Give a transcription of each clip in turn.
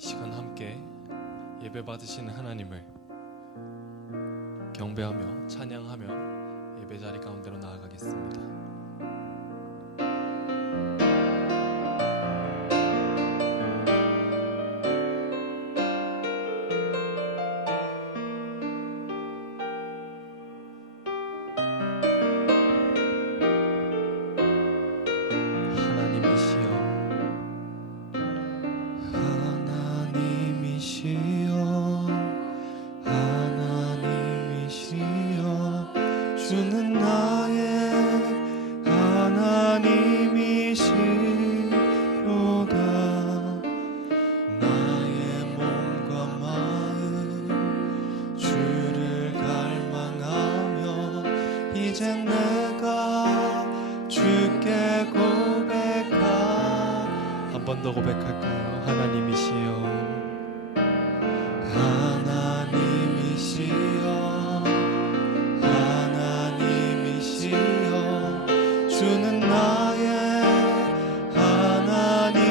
이 시간 함께 예배 받으시는 하나님을 경배하며 찬양하며 예배 자리 가운데로 나아가겠습니다. 주는 나의 하나님이시로다. 나의 몸과 마음 주를 갈망하며 이제 내가 주께 고백하. 한 번 더 고백할까요? 하나님이시여, 주는 나의 하나님이시로다.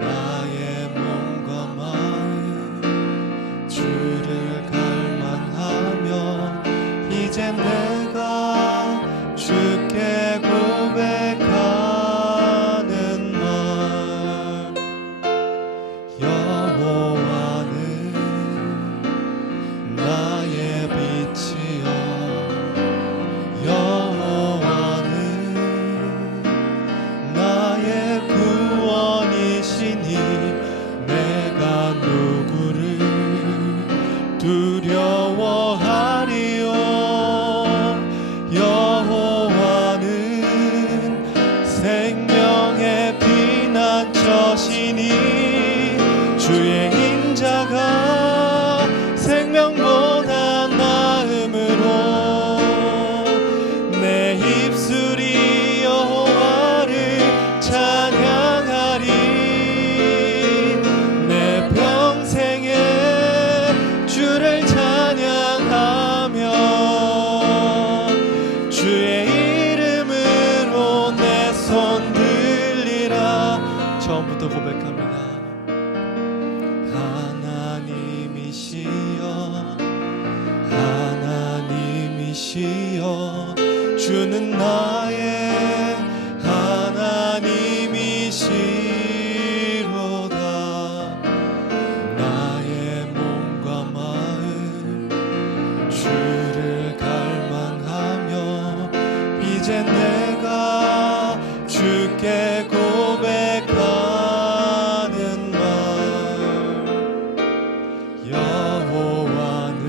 나의 몸과 마음 주를 갈망하며 이제 내가 주께 고백하는 말. 여호와는 나의 빛이여, 여호와는 나의 구원이시니 내가 누구를 두려워하리요. 여호와는 생명의 피난처시니 주의 인자가 생명보다 나음으로 내 입술이 여호와를 찬양하리. 내 평생에 주를 찬양하며 주의 이름으로 내 손 들리라. 처음부터 고백합니다. 하나님이시여, 주는 나의 하나님이시로다. 나의 몸과 마음 주를 갈망하며 이제 내가 주께 고백하는 말. 여호와는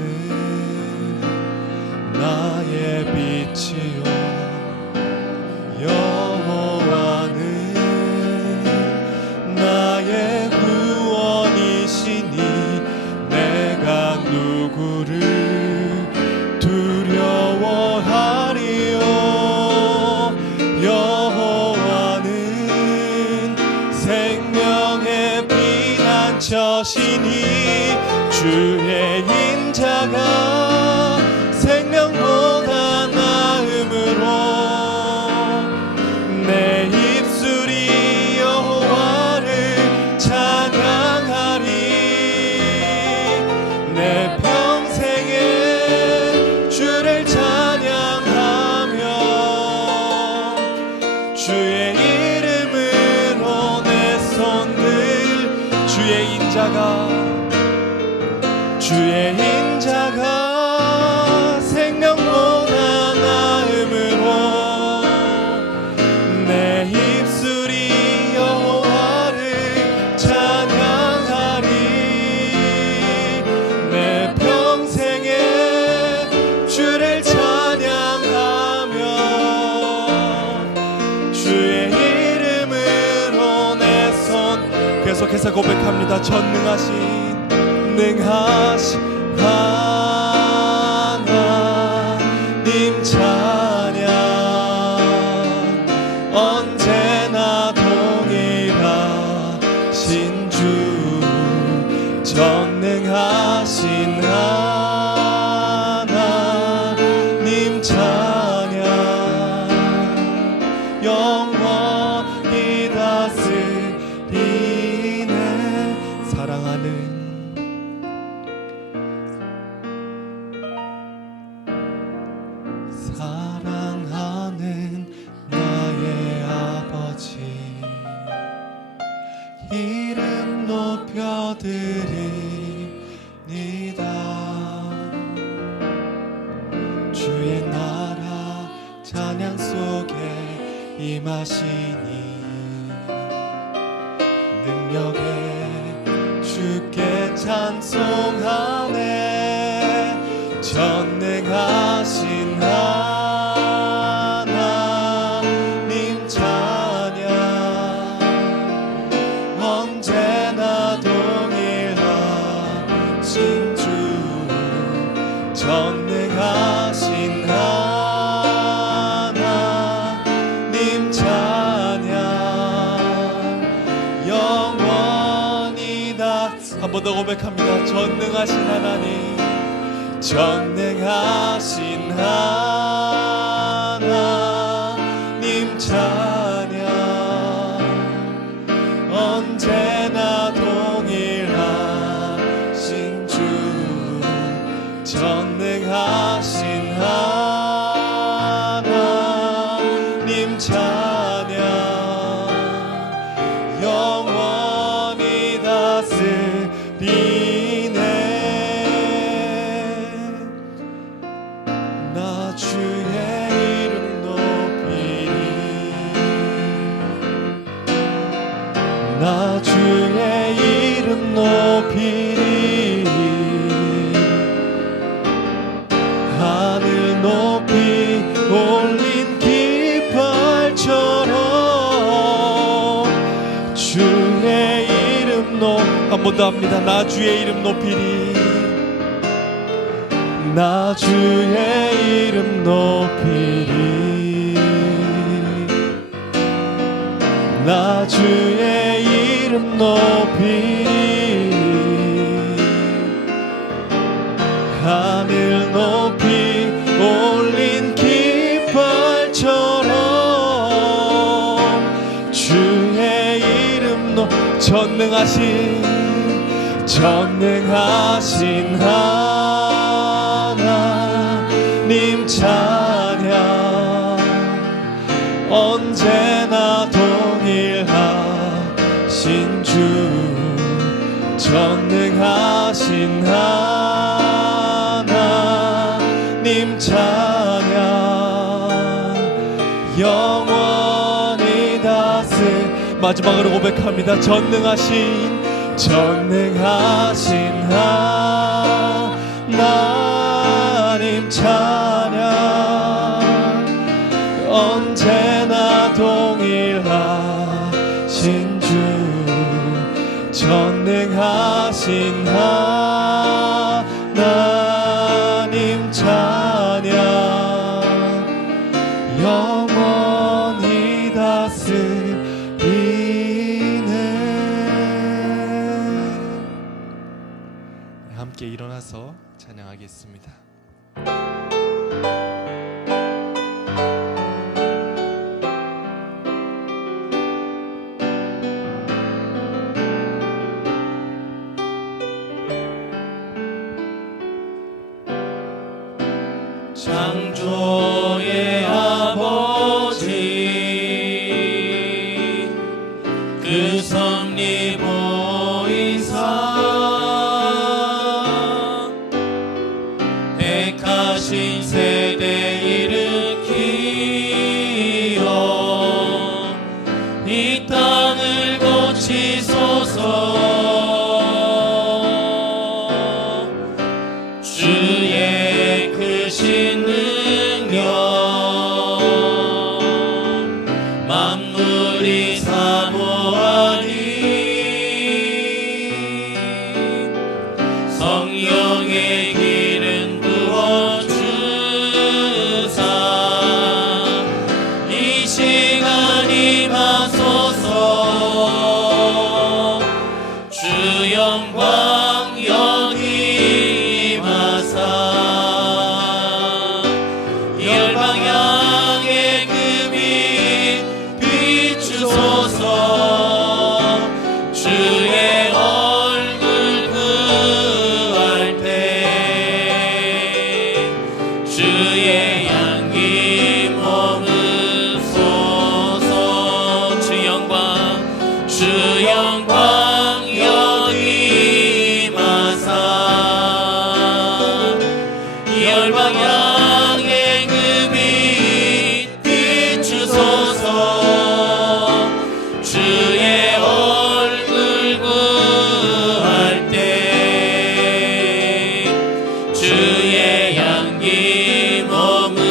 나의 빛이요, 여호와는 나의 구원이시니 내가 누구를 두려워하리요. 여호와는 생명의 피난처시니 주의 인자가 생명보다 나음으로 내 입술이 여호와를 찬양하리. 내 평생에 주를 찬양하며 주의 주의 이름으로 내 손들 주의 인자가 생명보다 나음으로 내 입술이 여호와를 찬양하리 내 평생에 주를 찬양하며 주의 이름으로 내 손 계속해서 고백합니다. 전능하신 하나님 찬양 언제나 동일하신 주 전능하신 하나님 찬양 영원히 다스리네 사랑하는 나의 아버지 이름 높여드립니다. 주의 나라 찬양 속에 임하시니 능력에 주께 찬송하네 전능하신 하나님 찬양 언제나 동일하신 주 전능하신 하나님 찬양 영원히 다 한 번 더 고백합니다. 전능하신 하나님 전능하신 하나님 찬양 언제나 동일하신 주 전능하신 하나님 찬양 영원히 다스리네 나 주의 이름 높이리 나 주의 이름 높이리 하늘 높이 올린 깃발처럼 주의 이름 한 번 더 합니다. 나 주의 이름 높이리 나 주의 이름 높이리 나 주의 이름 높이리 하늘 높이 올린 깃발처럼 주의 이름 전능하신 하나님 찬양 언제나 동일하신 주 전능하신 하나님 찬양 영원히 마지막으로 고백합니다. 전능하신 하나님 찬양 언제나 동일하신 주 전능하신 하나님 찬양 영원히 다스리네. 함께 일어나서 찬양하겠습니다. 창조의 아버지 이 땅을 고치소서. 주의 크신 능력 만물이 사모하니 성령의 기름 부어주사 이 시간 임하소서. 주 영광 여기 임하사 열방향의 금이 비추소서. 주의 얼굴 구할 때 주의 향기 머무소서. 주 영광 여기 임하사 열방향의 금이 비추소서. 주의 얼굴 구할 때 주의 향기 머무소서.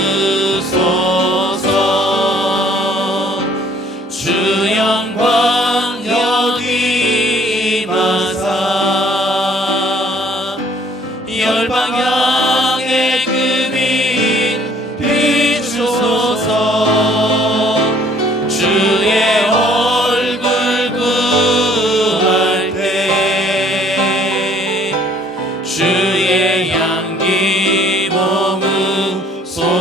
주 영광 여기 임하사 열방향의 금이 비추소서. 주의 얼굴 구할 때 주의 향기 머무소서.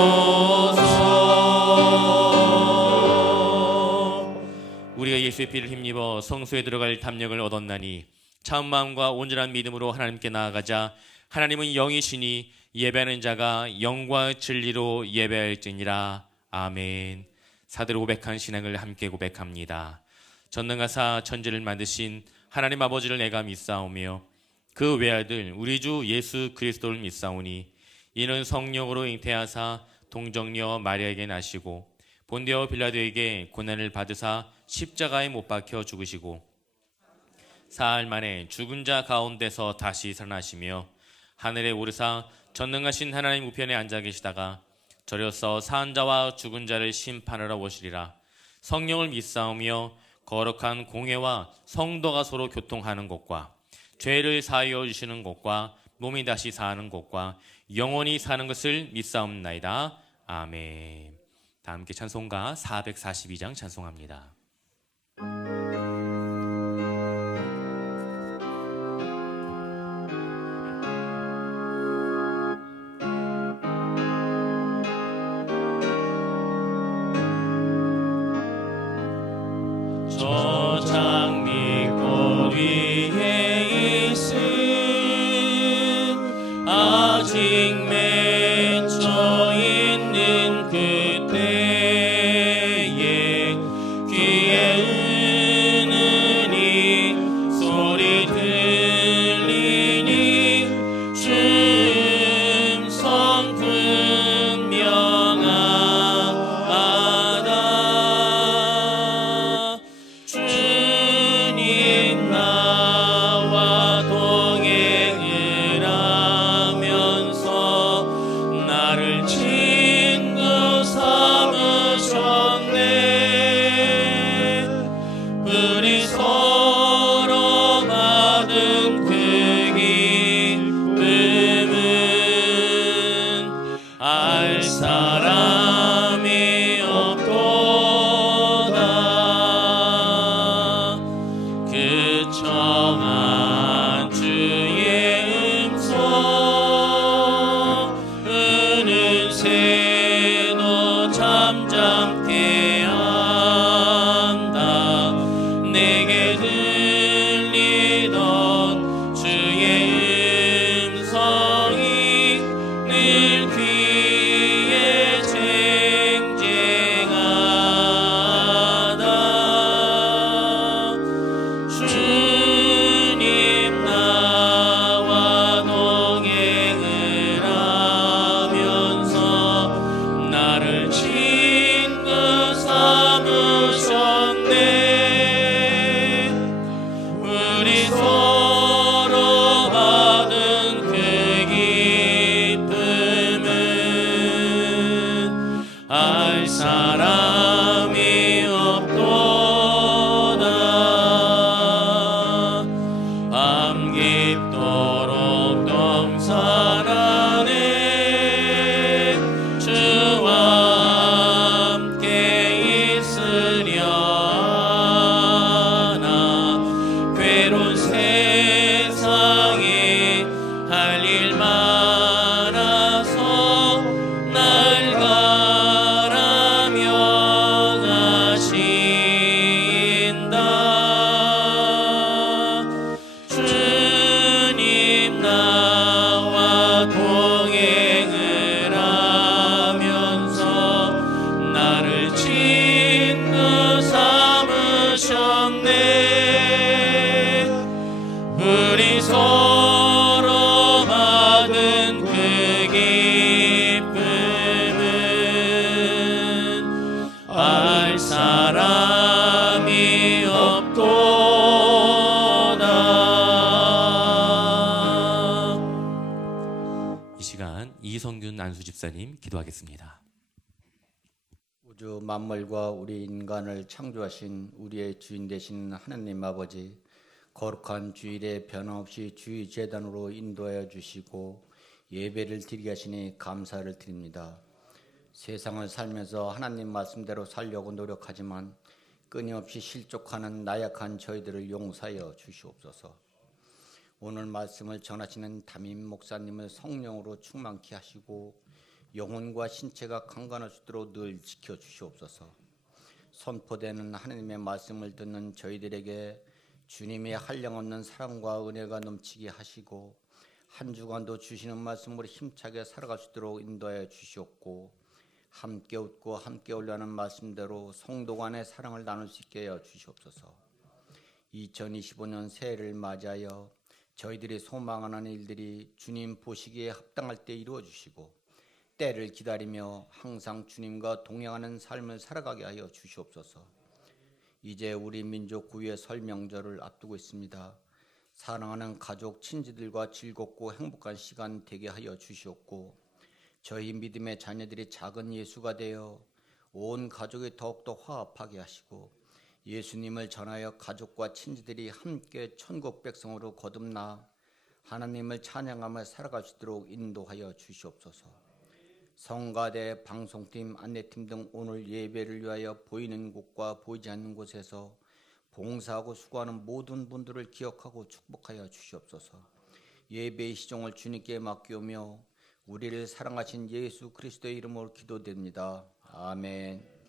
우리가 예수의 피를 힘입어 성소에 들어갈 담력을 얻었나니 참 마음과 온전한 믿음으로 하나님께 나아가자. 하나님은 영이시니 예배하는 자가 영과 진리로 예배할지니라. 아멘. 사도로 고백한 신앙을 함께 고백합니다. 전능하사 천지를 만드신 하나님 아버지를 내가 믿사오며 그 외아들 우리 주 예수 그리스도를 믿사오니 이는 성령으로 잉태하사 동정녀 마리아에게 나시고 본디오 빌라도에게 고난을 받으사 십자가에 못 박혀 죽으시고 사흘 만에 죽은 자 가운데서 다시 살아나시며 하늘에 오르사 전능하신 하나님 우편에 앉아 계시다가 저려서 사한 자와 죽은 자를 심판하러 오시리라. 성령을 믿사오며 거룩한 공회와 성도가 서로 교통하는 것과 죄를 사하여 주시는 것과 몸이 다시 사는 것과 영원히 사는 것을 믿사옵나이다. 아멘. 다 함께 찬송가 442장 찬송합니다. 저 장미꽃 위에 있음 아직 맺혀 있는 그때에 귀 안수 집사님 기도하겠습니다. 우주 만물과 우리 인간을 창조하신 우리의 주인 되신 하나님 아버지, 거룩한 주일에 변함없이 주의 제단으로 인도하여 주시고 예배를 드리게 하시니 감사를 드립니다. 세상을 살면서 하나님 말씀대로 살려고 노력하지만 끊임없이 실족하는 나약한 저희들을 용서하여 주시옵소서. 오늘 말씀을 전하시는 담임 목사님을 성령으로 충만케 하시고 영혼과 신체가 강건할 수 있도록 늘 지켜주시옵소서. 선포되는 하나님의 말씀을 듣는 저희들에게 주님의 한량없는 사랑과 은혜가 넘치게 하시고 한 주간도 주시는 말씀으로 힘차게 살아갈 수 있도록 인도하여 주시옵고 함께 웃고 함께 올려하는 말씀대로 성도 간의 사랑을 나눌 수 있게 하여 주시옵소서. 2025년 새해를 맞이하여 저희들이 소망하는 일들이 주님 보시기에 합당할 때 이루어 주시고 때를 기다리며 항상 주님과 동행하는 삶을 살아가게 하여 주시옵소서. 이제 우리 민족 구유의 설 명절을 앞두고 있습니다. 사랑하는 가족, 친지들과 즐겁고 행복한 시간 되게 하여 주시옵고 저희 믿음의 자녀들이 작은 예수가 되어 온 가족이 더욱더 화합하게 하시고 예수님을 전하여 가족과 친지들이 함께 천국 백성으로 거듭나 하나님을 찬양하며 살아갈 수 있도록 인도하여 주시옵소서. 성가대, 방송팀, 안내팀 등 오늘 예배를 위하여 보이는 곳과 보이지 않는 곳에서 봉사하고 수고하는 모든 분들을 기억하고 축복하여 주시옵소서. 예배의 시종을 주님께 맡기오며 우리를 사랑하신 예수 그리스도의 이름으로 기도드립니다. 아멘.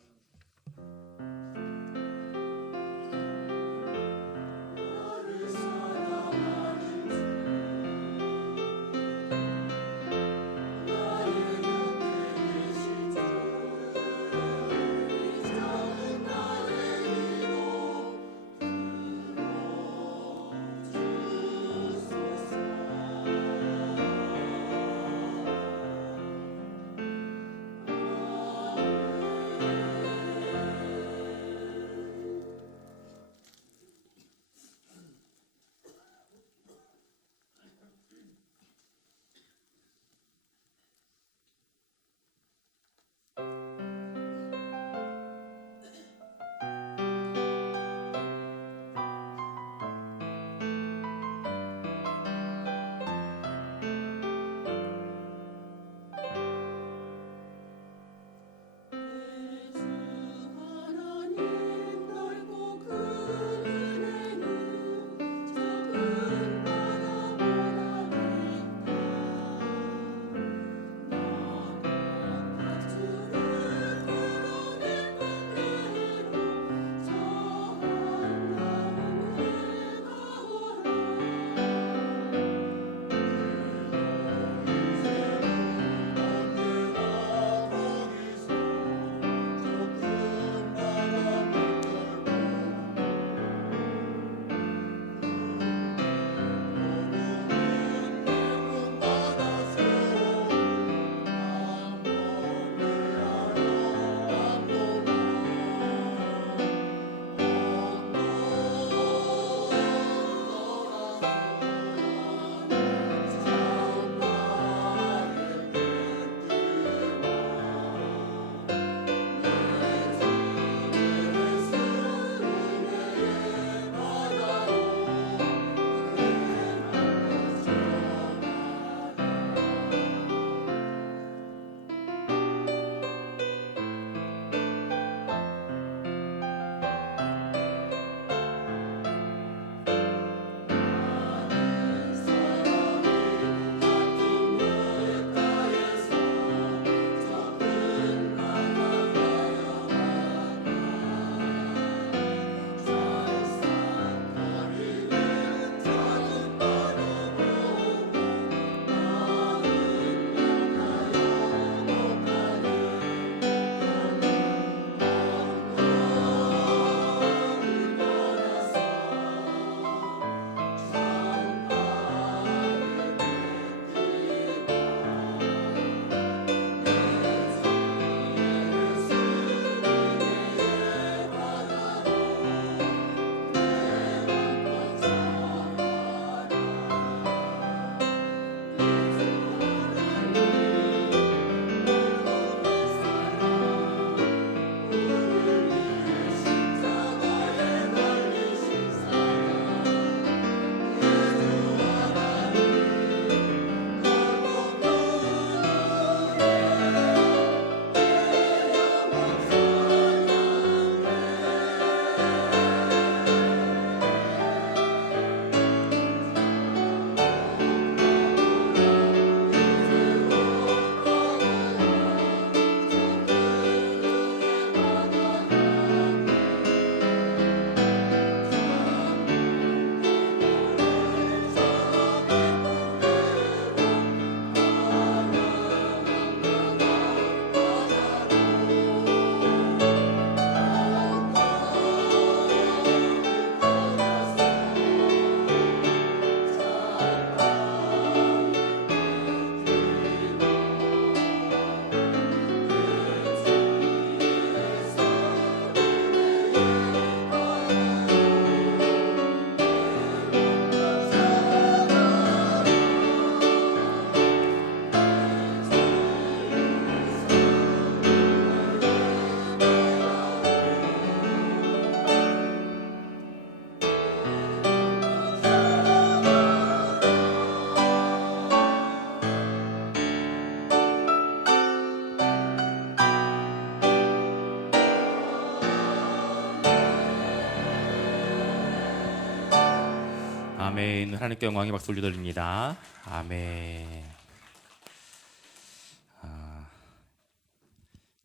아멘. 하나님께 영광의 박수 올려드립니다. 아멘.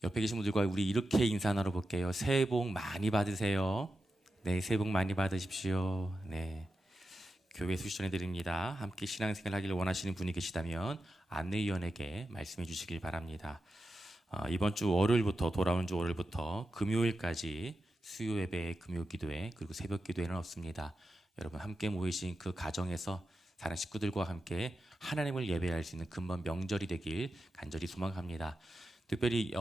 옆에 계신 분들과 우리 이렇게 인사 나눠볼게요. 새해 복 많이 받으세요. 네, 새해 복 많이 받으십시오. 네, 교회 수시전해 드립니다. 함께 신앙생활 하기를 원하시는 분이 계시다면 안내위원에게 말씀해 주시길 바랍니다. 이번 주 월요일부터 돌아오는 주 월요일부터 금요일까지 수요 예배, 금요 기도회 그리고 새벽 기도회는 없습니다. 여러분 함께 모이신 그 가정에서 다른 식구들과 함께 하나님을 예배할 수 있는 근본 명절이 되길 간절히 소망합니다. 특별히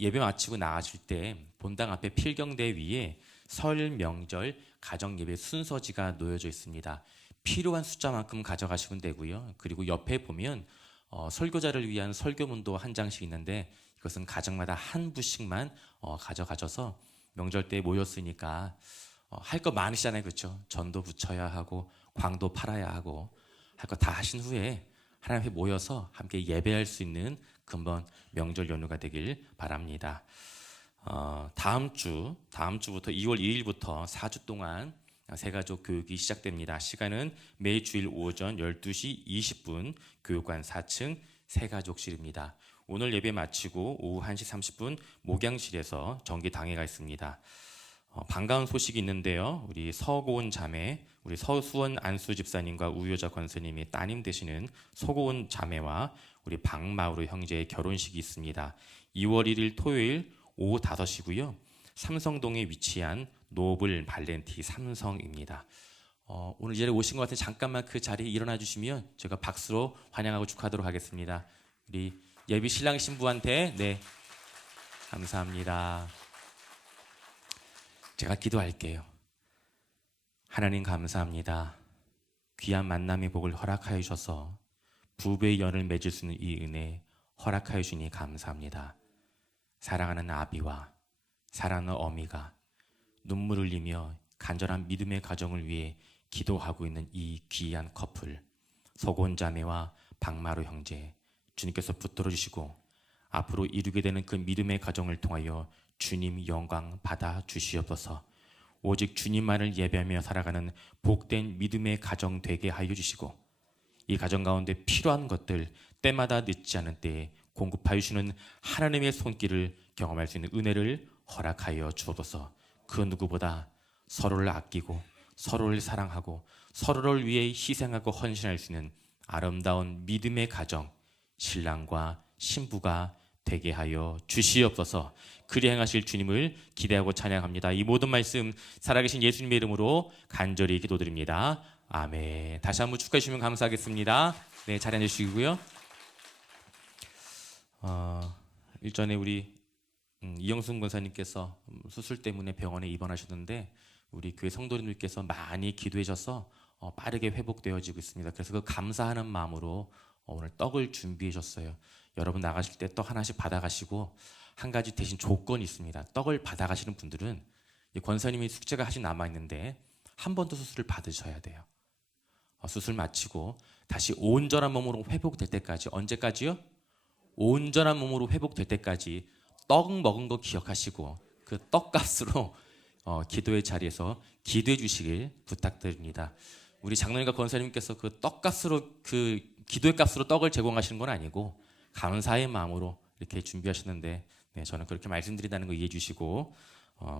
예배 마치고 나가실 때 본당 앞에 필경대 위에 설 명절 가정 예배 순서지가 놓여져 있습니다. 필요한 숫자만큼 가져가시면 되고요. 그리고 옆에 보면 설교자를 위한 설교문도 한 장씩 있는데 이것은 가정마다 한 부씩만 가져가셔서 명절 때 모였으니까 할 거 많으시잖아요, 그렇죠? 전도 붙여야 하고 광도 팔아야 하고 할 거 다 하신 후에 하나님 앞에 모여서 함께 예배할 수 있는 근본 명절 연휴가 되길 바랍니다. 다음 주부터 2월 2일부터 4주 동안 새가족 교육이 시작됩니다. 시간은 매주일 오전 12시 20분 교육관 4층 새가족실입니다. 오늘 예배 마치고 오후 1시 30분 목양실에서 정기 당회가 있습니다. 반가운 소식이 있는데요. 우리 서고은 자매, 우리 서수원 안수 집사님과 우효자 권사님이 따님 되시는 서고은 자매와 우리 박마우르 형제의 결혼식이 있습니다. 2월 1일 토요일 오후 5시고요. 삼성동에 위치한 노블 발렌티 삼성입니다. 오늘 이 자리에 오신 것 같은데 잠깐만 그 자리에 일어나 주시면 제가 박수로 환영하고 축하하도록 하겠습니다. 우리 예비 신랑 신부한테 네 감사합니다. 제가 기도할게요. 하나님 감사합니다. 귀한 만남의 복을 허락하여 주셔서 부부의 연을 맺을 수 있는 이 은혜 허락하여 주니 감사합니다. 사랑하는 아비와 사랑하는 어미가 눈물 흘리며 간절한 믿음의 가정을 위해 기도하고 있는 이 귀한 커플 서고은 자매와 박마루 형제 주님께서 붙들어 주시고 앞으로 이루게 되는 그 믿음의 가정을 통하여 주님 영광 받아 주시옵소서. 오직 주님만을 예배하며 살아가는 복된 믿음의 가정 되게 하여 주시고 이 가정 가운데 필요한 것들 때마다 늦지 않은 때에 공급하여 주시는 하나님의 손길을 경험할 수 있는 은혜를 허락하여 주옵소서. 그 누구보다 서로를 아끼고 서로를 사랑하고 서로를 위해 희생하고 헌신할 수 있는 아름다운 믿음의 가정 신랑과 신부가 되게 하여 주시옵소서. 그리 행하실 주님을 기대하고 찬양합니다. 이 모든 말씀 살아계신 예수님의 이름으로 간절히 기도드립니다. 아멘. 다시 한번 축하해 주시면 감사하겠습니다. 네, 자리 앉으시고요. 일전에 우리 이영순 권사님께서 수술 때문에 병원에 입원하셨는데 우리 교회 성도님들께서 많이 기도해 주셔서 빠르게 회복되어지고 있습니다. 그래서 그 감사하는 마음으로 오늘 떡을 준비해 줬어요. 여러분 나가실 때 떡 하나씩 받아가시고 한 가지 대신 조건이 있습니다. 떡을 받아가시는 분들은 권사님이 숙제가 하시 남아있는데 한 번 더 수술을 받으셔야 돼요. 수술 마치고 다시 온전한 몸으로 회복될 때까지 언제까지요? 온전한 몸으로 회복될 때까지 떡 먹은 거 기억하시고 그 떡값으로 기도의 자리에서 기도해 주시길 부탁드립니다. 우리 장로님과 권사님께서 그 떡값으로 그 기도의 값으로 떡을 제공하시는 건 아니고 감사의 마음으로 이렇게 준비하셨는데 네, 저는 그렇게 말씀드린다는 거 이해해 주시고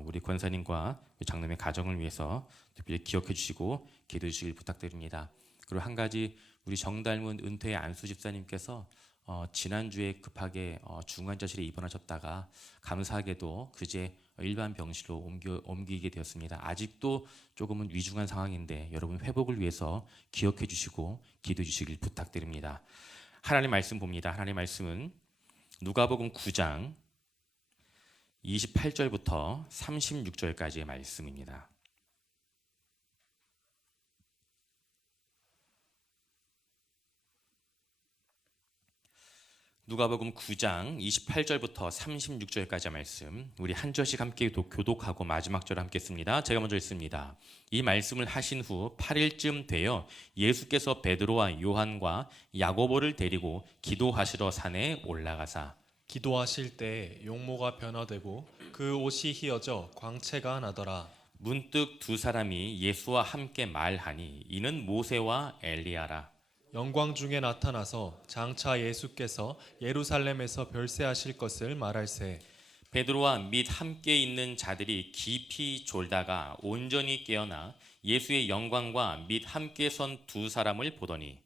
우리 권사님과 장로님의 가정을 위해서 특별히 기억해 주시고 기도해 주시길 부탁드립니다. 그리고 한 가지 우리 정닮은 은퇴의 안수 집사님께서 지난주에 급하게 중환자실에 입원하셨다가 감사하게도 그제 일반 병실로 옮기게 되었습니다. 아직도 조금은 위중한 상황인데 여러분 회복을 위해서 기억해 주시고 기도해 주시길 부탁드립니다. 하나님 말씀 봅니다. 하나님 말씀은 누가복음 9장 28절부터 36절까지의 말씀입니다. 누가복음 9장 28절부터 36절까지의 말씀 우리 한 절씩 함께 교독하고 마지막 절을 함께 씁니다. 제가 먼저 읽습니다. 이 말씀을 하신 후 8일쯤 되어 예수께서 베드로와 요한과 야고보를 데리고 기도하시러 산에 올라가사 기도하실 때 용모가 변화되고 그 옷이 휘어져 광채가 나더라. 문득 두 사람이 예수와 함께 말하니 이는 모세와 엘리야라. 영광 중에 나타나서 장차 예수께서 예루살렘에서 별세하실 것을 말할세. 베드로와 및 함께 있는 자들이 깊이 졸다가 온전히 깨어나 예수의 영광과 및 함께 선 두 사람을 보더니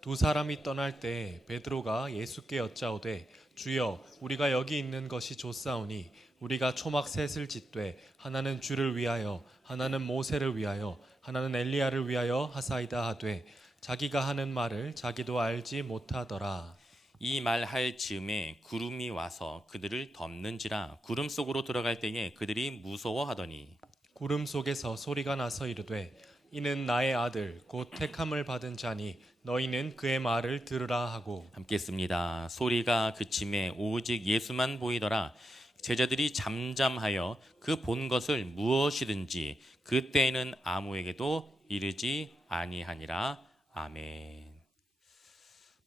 두 사람이 떠날 때 베드로가 예수께 여짜오되 주여 우리가 여기 있는 것이 좋사오니 우리가 초막 셋을 짓되 하나는 주를 위하여 하나는 모세를 위하여 하나는 엘리야를 위하여 하사이다 하되 자기가 하는 말을 자기도 알지 못하더라. 이 말할 즈음에 구름이 와서 그들을 덮는지라. 구름 속으로 들어갈 때에 그들이 무서워하더니 구름 속에서 소리가 나서 이르되 이는 나의 아들 곧 택함을 받은 자니 너희는 그의 말을 들으라 하고. 함께 씁니다. 소리가 그침에 오직 예수만 보이더라. 제자들이 잠잠하여 그 본 것을 무엇이든지 그때에는 아무에게도 이르지 아니하니라. 아멘.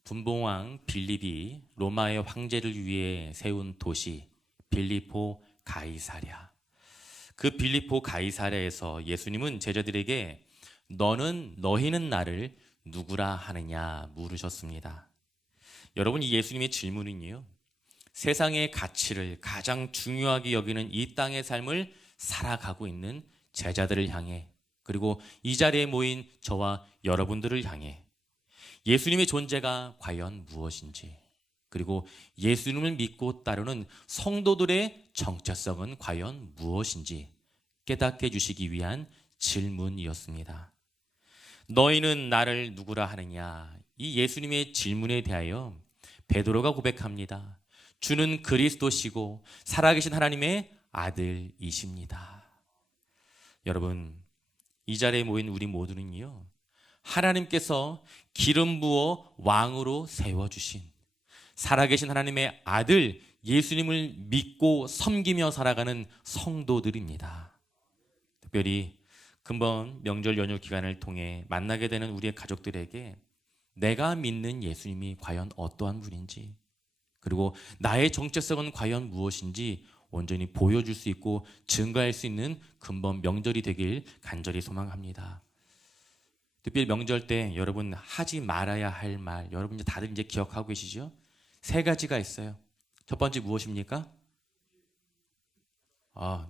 분봉왕 빌립이 로마의 황제를 위해 세운 도시 빌립보 가이사랴. 그 빌립보 가이사랴에서 예수님은 제자들에게 너희는 나를 누구라 하느냐 물으셨습니다. 여러분, 이 예수님의 질문은요, 세상의 가치를 가장 중요하게 여기는 이 땅의 삶을 살아가고 있는 제자들을 향해, 그리고 이 자리에 모인 저와 여러분들을 향해 예수님의 존재가 과연 무엇인지, 그리고 예수님을 믿고 따르는 성도들의 정체성은 과연 무엇인지 깨닫게 해주시기 위한 질문이었습니다. 너희는 나를 누구라 하느냐? 이 예수님의 질문에 대하여 베드로가 고백합니다. 주는 그리스도시고 살아계신 하나님의 아들이십니다. 여러분, 이 자리에 모인 우리 모두는요, 하나님께서 기름 부어 왕으로 세워주신 살아계신 하나님의 아들 예수님을 믿고 섬기며 살아가는 성도들입니다. 특별히 금번 명절 연휴 기간을 통해 만나게 되는 우리의 가족들에게 내가 믿는 예수님이 과연 어떠한 분인지, 그리고 나의 정체성은 과연 무엇인지 온전히 보여줄 수 있고 증거할 수 있는 금번 명절이 되길 간절히 소망합니다. 특별히 명절 때 여러분 하지 말아야 할 말, 여러분 이제 다들 이제 기억하고 계시죠? 3가지가 있어요. 첫 번째 무엇입니까?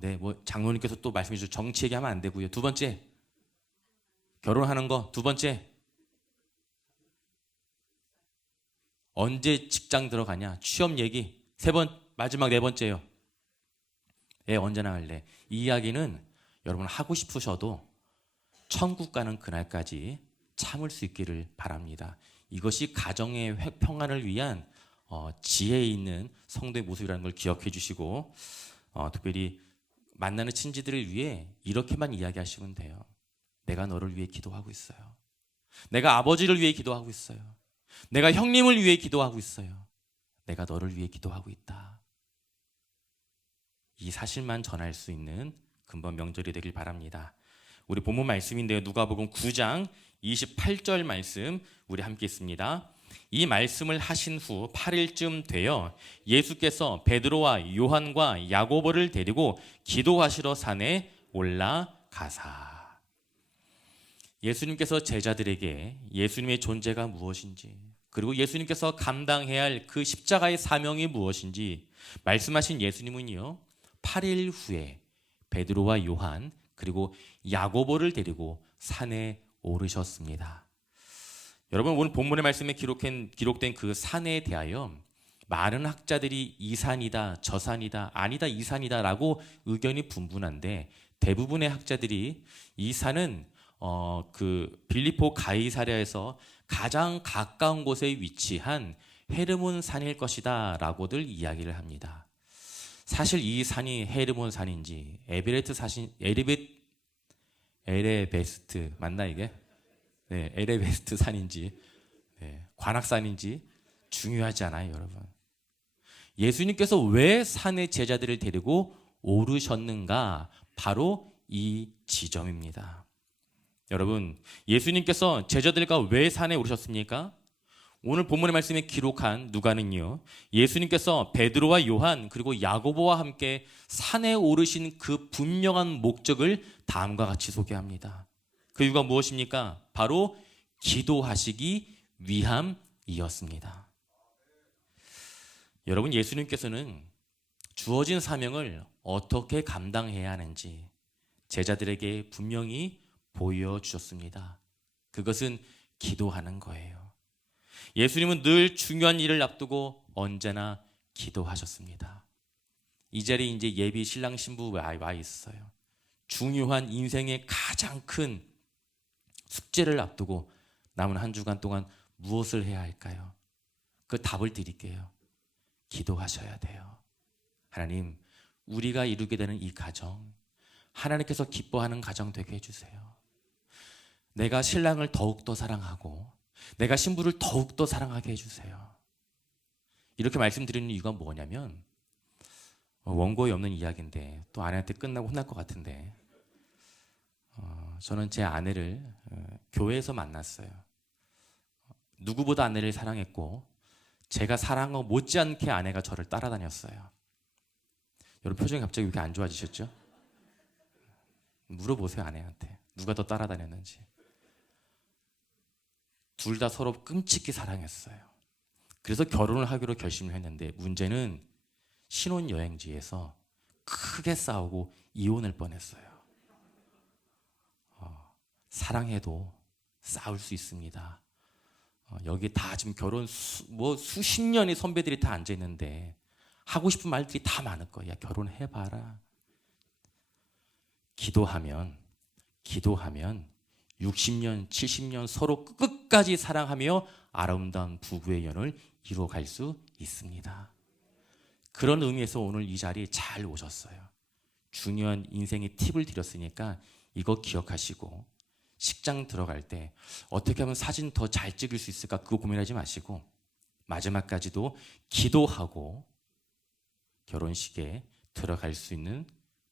네, 장로님께서 또 말씀해 주셔서 정치 얘기하면 안 되고요. 두 번째, 결혼하는 거. 두 번째, 언제 직장 들어가냐, 취업 얘기. 마지막 4번째요. 언제 나갈래? 이 이야기는 여러분 하고 싶으셔도 천국 가는 그날까지 참을 수 있기를 바랍니다. 이것이 가정의 평안을 위한 지혜 있는 성도의 모습이라는 걸 기억해 주시고, 특별히 만나는 친지들을 위해 이렇게만 이야기하시면 돼요. 내가 너를 위해 기도하고 있어요. 내가 아버지를 위해 기도하고 있어요. 내가 형님을 위해 기도하고 있어요. 내가 너를 위해 기도하고 있다. 이 사실만 전할 수 있는 금번 명절이 되길 바랍니다. 우리 본문 말씀인데요, 누가복음 9장 28절 말씀 우리 함께 있습니다. 이 말씀을 하신 후 8일쯤 되어 예수께서 베드로와 요한과 야고보를 데리고 기도하시러 산에 올라가사. 예수님께서 제자들에게 예수님의 존재가 무엇인지, 그리고 예수님께서 감당해야 할 그 십자가의 사명이 무엇인지 말씀하신 예수님은요, 8일 후에 베드로와 요한 그리고 야고보를 데리고 산에 오르셨습니다. 여러분, 오늘 본문의 말씀에 기록된 그 산에 대하여 많은 학자들이 이 산이다, 저 산이다, 아니다, 이 산이다 라고 의견이 분분한데, 대부분의 학자들이 이 산은 그 빌립보 가이사랴에서 가장 가까운 곳에 위치한 헤르몬 산일 것이다 라고들 이야기를 합니다. 사실 이 산이 헤르몬 산인지 에레베스트 맞나 이게? 네, 에레베스트 산인지 관악산인지 중요하지 않아요, 여러분. 예수님께서 왜 산에 제자들을 데리고 오르셨는가? 바로 이 지점입니다. 여러분, 예수님께서 제자들과 왜 산에 오르셨습니까? 오늘 본문의 말씀에 기록한 누가는요, 예수님께서 베드로와 요한 그리고 야고보와 함께 산에 오르신 그 분명한 목적을 다음과 같이 소개합니다. 그 이유가 무엇입니까? 바로 기도하시기 위함이었습니다. 여러분, 예수님께서는 주어진 사명을 어떻게 감당해야 하는지 제자들에게 분명히 보여주셨습니다. 그것은 기도하는 거예요. 예수님은 늘 중요한 일을 앞두고 언제나 기도하셨습니다. 이 자리에 이제 예비 신랑 신부 와 있어요. 중요한 인생의 가장 큰 숙제를 앞두고 남은 한 주간 동안 무엇을 해야 할까요? 그 답을 드릴게요. 기도하셔야 돼요. 하나님, 우리가 이루게 되는 이 가정, 하나님께서 기뻐하는 가정 되게 해주세요. 내가 신랑을 더욱더 사랑하고 내가 신부를 더욱더 사랑하게 해주세요. 이렇게 말씀드리는 이유가 뭐냐면, 원고에 없는 이야기인데 또 아내한테 끝나고 혼날 것 같은데, 저는 제 아내를 교회에서 만났어요. 누구보다 아내를 사랑했고 제가 사랑하고 못지않게 아내가 저를 따라다녔어요. 여러분, 표정이 갑자기 왜 이렇게 안 좋아지셨죠? 물어보세요, 아내한테. 누가 더 따라다녔는지. 둘 다 서로 끔찍히 사랑했어요. 그래서 결혼을 하기로 결심을 했는데, 문제는 신혼여행지에서 크게 싸우고 이혼할 뻔했어요. 사랑해도 싸울 수 있습니다. 여기 다 지금 결혼 수십 년의 선배들이 다 앉아 있는데 하고 싶은 말들이 다 많을 거야. 결혼해봐라. 기도하면 60년, 70년 서로 끝까지 사랑하며 아름다운 부부의 연을 이루어갈 수 있습니다. 그런 의미에서 오늘 이 자리에 잘 오셨어요. 중요한 인생의 팁을 드렸으니까 이거 기억하시고 식장 들어갈 때 어떻게 하면 사진 더 잘 찍을 수 있을까, 그거 고민하지 마시고 마지막까지도 기도하고 결혼식에 들어갈 수 있는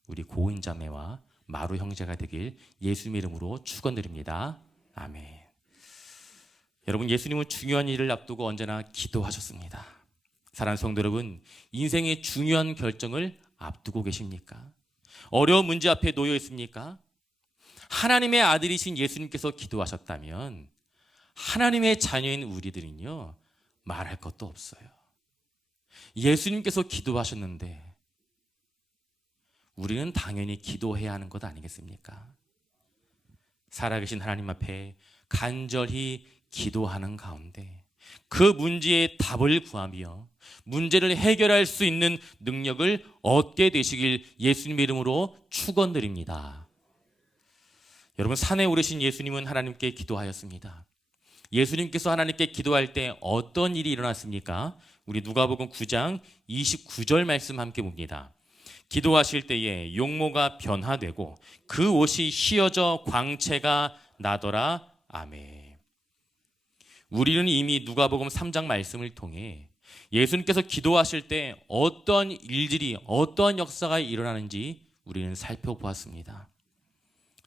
우리 고은 자매와 마루 형제가 되길 예수님의 이름으로 축원드립니다. 아멘. 여러분, 예수님은 중요한 일을 앞두고 언제나 기도하셨습니다. 사랑하는 성도 여러분, 인생의 중요한 결정을 앞두고 계십니까? 어려운 문제 앞에 놓여 있습니까? 하나님의 아들이신 예수님께서 기도하셨다면 하나님의 자녀인 우리들은요, 말할 것도 없어요. 예수님께서 기도하셨는데 우리는 당연히 기도해야 하는 것 아니겠습니까? 살아계신 하나님 앞에 간절히 기도하는 가운데 그 문제의 답을 구하며 문제를 해결할 수 있는 능력을 얻게 되시길 예수님의 이름으로 축원드립니다. 여러분, 산에 오르신 예수님은 하나님께 기도하였습니다. 예수님께서 하나님께 기도할 때 어떤 일이 일어났습니까? 우리 누가복음 9장 29절 말씀 함께 봅니다. 기도하실 때에 용모가 변화되고 그 옷이 휘어져 광채가 나더라. 아멘. 우리는 이미 누가복음 3장 말씀을 통해 예수님께서 기도하실 때 어떤 일들이, 어떤 역사가 일어나는지 우리는 살펴보았습니다.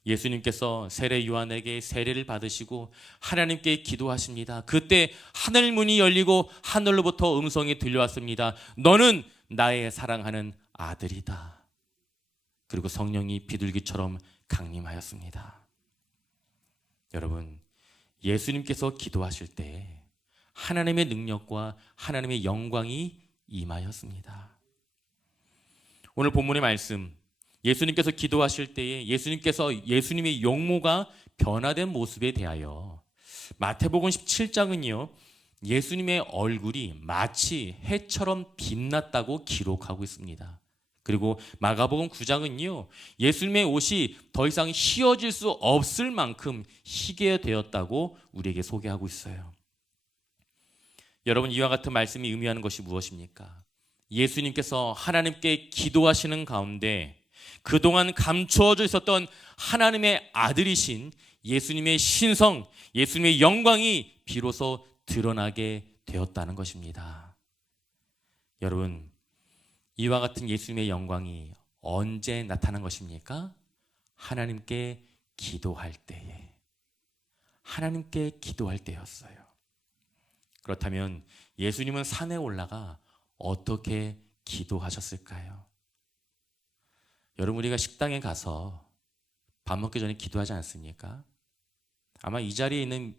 예수님께서 세례 요한에게 세례를 받으시고 하나님께 기도하십니다. 그때 하늘 문이 열리고 하늘로부터 음성이 들려왔습니다. 너는 나의 사랑하는 아들이다. 그리고 성령이 비둘기처럼 강림하였습니다. 여러분, 예수님께서 기도하실 때 하나님의 능력과 하나님의 영광이 임하였습니다. 오늘 본문의 말씀, 예수님께서 기도하실 때에 예수님의 용모가 변화된 모습에 대하여 마태복음 17장은요, 예수님의 얼굴이 마치 해처럼 빛났다고 기록하고 있습니다. 그리고 마가복음 9장은요, 예수님의 옷이 더 이상 휘어질 수 없을 만큼 희게 되었다고 우리에게 소개하고 있어요. 여러분, 이와 같은 말씀이 의미하는 것이 무엇입니까? 예수님께서 하나님께 기도하시는 가운데 그동안 감추어져 있었던 하나님의 아들이신 예수님의 신성, 예수님의 영광이 비로소 드러나게 되었다는 것입니다. 여러분, 이와 같은 예수님의 영광이 언제 나타난 것입니까? 하나님께 기도할 때에, 하나님께 기도할 때였어요. 그렇다면 예수님은 산에 올라가 어떻게 기도하셨을까요? 여러분, 우리가 식당에 가서 밥 먹기 전에 기도하지 않습니까? 아마 이 자리에 있는